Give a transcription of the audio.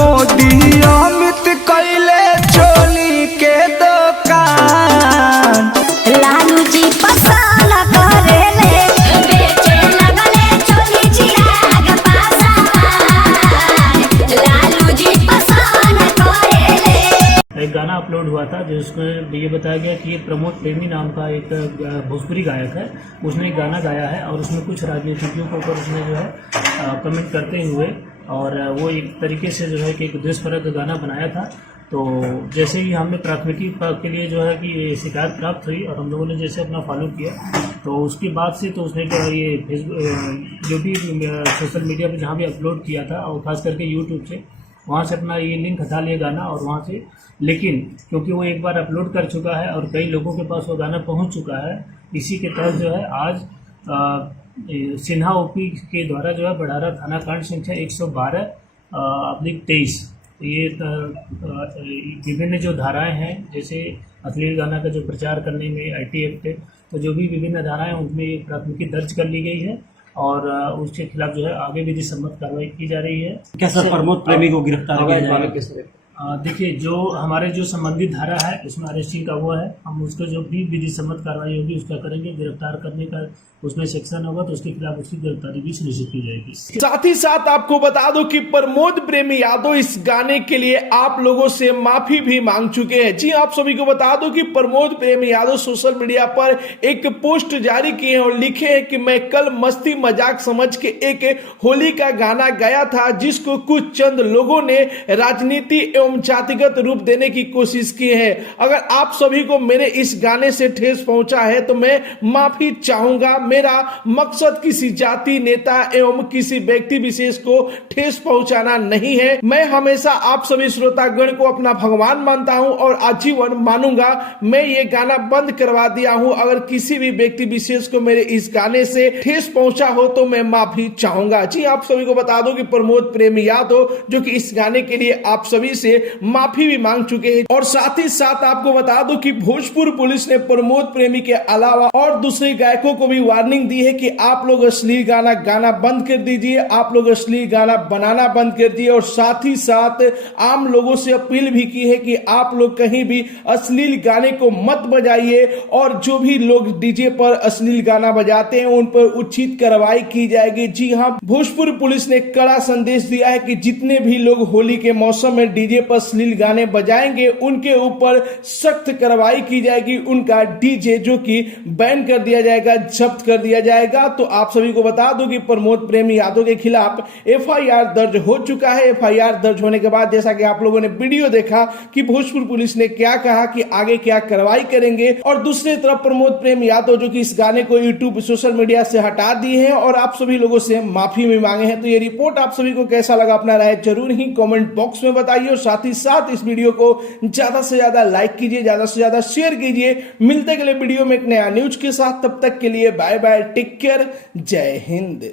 मोदी अमित कैले चोली के दुकान। लालू जी पसंद करेले बेचे लगले चोली चिराग पासान। लालू जी पसंद करेले। एक गाना अपलोड हुआ था जिसमें ये बताया गया कि ये प्रमोद प्रेमी नाम का एक भोजपुरी गायक है, उसने एक गाना गाया है और उसमें कुछ राजनीतिज्ञों के ऊपर उसने जो है कमेंट करते हुए और वो एक तरीके से जो है कि एक देशपरक गाना बनाया था। तो जैसे ही हमने प्राथमिकी के लिए जो है कि ये शिकायत प्राप्त हुई और हम लोगों ने जैसे अपना फॉलो किया, तो उसके बाद से तो उसने जो ये फेसबुक जो भी सोशल मीडिया पे जहाँ भी अपलोड किया था और ख़ास करके यूट्यूब से, वहाँ से अपना ये लिंक हटा लिया गाना और वहाँ से, लेकिन क्योंकि वो एक बार अपलोड कर चुका है और कई लोगों के पास वो गाना पहुँच चुका है, इसी के तहत जो है आज सिन्हा ओपी के द्वारा जो है बढ़ारा थाना कांड संख्या 112/23 ये विभिन्न जो धाराएं हैं, जैसे अश्लील गाना का जो प्रचार करने में आईटी एक्ट है, तो जो भी विभिन्न धाराएं उनमें प्राथमिकी दर्ज कर ली गई है और उसके खिलाफ जो है आगे विधि सम्मत कार्रवाई की जा रही है। क्या सर प्रमोद प्रेमी को गिरफ्तार किया जाएगा? देखिए, जो हमारे जो संबंधित धारा है उसमें अरेस्टिंग का वो है, हम उसको जो भी विधि सम्मत कार्रवाई होगी उसका करेंगे। गिरफ्तार करने का उसमें सेक्शन होगा तो उसके खिलाफ उसकी गिरफ्तारी भी सुनिश्चित की जाएगी। साथ ही साथ आपको बता दो कि प्रमोद प्रेमी यादव इस गाने के लिए आप लोगों से माफी भी मांग चुके हैं। जी आप सभी को बता दो कि प्रमोद प्रेमी यादव सोशल मीडिया पर एक पोस्ट जारी किए हैं और लिखे हैं कि मैं कल मस्ती मजाक समझ के एक होली का गाना गाया था, जिसको कुछ चंद लोगों ने राजनीति एवं जातिगत रूप देने की कोशिश की है। अगर आप सभी को मेरे इस गाने से ठेस पहुंचा है तो मैं माफी चाहूंगा। मेरा मकसद किसी जाति, नेता एवं किसी व्यक्ति विशेष को ठेस पहुंचाना नहीं है। मैं हमेशा आप सभी श्रोतागण को अपना भगवान मानता हूं और आजीवन मानूंगा। मैं ये गाना बंद करवा दिया हूं। अगर किसी भी व्यक्ति विशेष को मेरे इस गाने से ठेस पहुंचा हो तो मैं माफी चाहूंगा। जी आप सभी को बता दो कि प्रमोद प्रेमी यादव जो कि इस गाने के लिए आप सभी से माफी भी मांग चुके हैं। और साथ ही साथ आपको बता दो कि भोजपुर पुलिस ने प्रमोद प्रेमी के अलावा और दूसरे गायकों को भी वार्निंग दी है कि आप लोग अश्लील गाना गाना बंद कर दीजिए, आप लोग अश्लील गाना बनाना बंद कर दिए। और साथ ही साथ आम लोगों से अपील भी की है कि आप लोग कहीं भी अश्लील गाने को मत बजाइए और जो भी लोग डीजे पर अश्लील गाना बजाते हैं उन पर उचित कार्रवाई की जाएगी। जी हाँ, भोजपुर पुलिस ने कड़ा संदेश दिया है कि जितने भी लोग होली के मौसम में डीजे पर अश्लील गाने बजाएंगे उनके ऊपर सख्त कार्रवाई की जाएगी। उनका डीजे जो कि बैन कर दिया जाएगा, जब्त कर दिया जाएगा। तो आप सभी को बता दूं कि प्रमोद प्रेमी यादव के खिलाफ एफआईआर दर्ज हो चुका है। एफआईआर दर्ज होने के बाद जैसा कि आप लोगों ने वीडियो देखा कि भोजपुर पुलिस ने क्या कहा कि आगे क्या कार्रवाई करेंगे। और दूसरी तरफ प्रमोद प्रेमी यादव जो कि इस गाने को यूट्यूब सोशल मीडिया से हटा दिए हैं और आप सभी लोगों से माफी भी मांगे हैं। तो ये रिपोर्ट आप सभी को कैसा लगा अपना राय जरूर ही कमेंट बॉक्स में बताइए और साथ ही साथ इस वीडियो को ज्यादा से ज्यादा लाइक कीजिए, ज्यादा से ज्यादा शेयर कीजिए। मिलते अगले वीडियो में एक नया न्यूज के साथ, तब तक के लिए बाय बाय, टेक केयर, जय हिंद।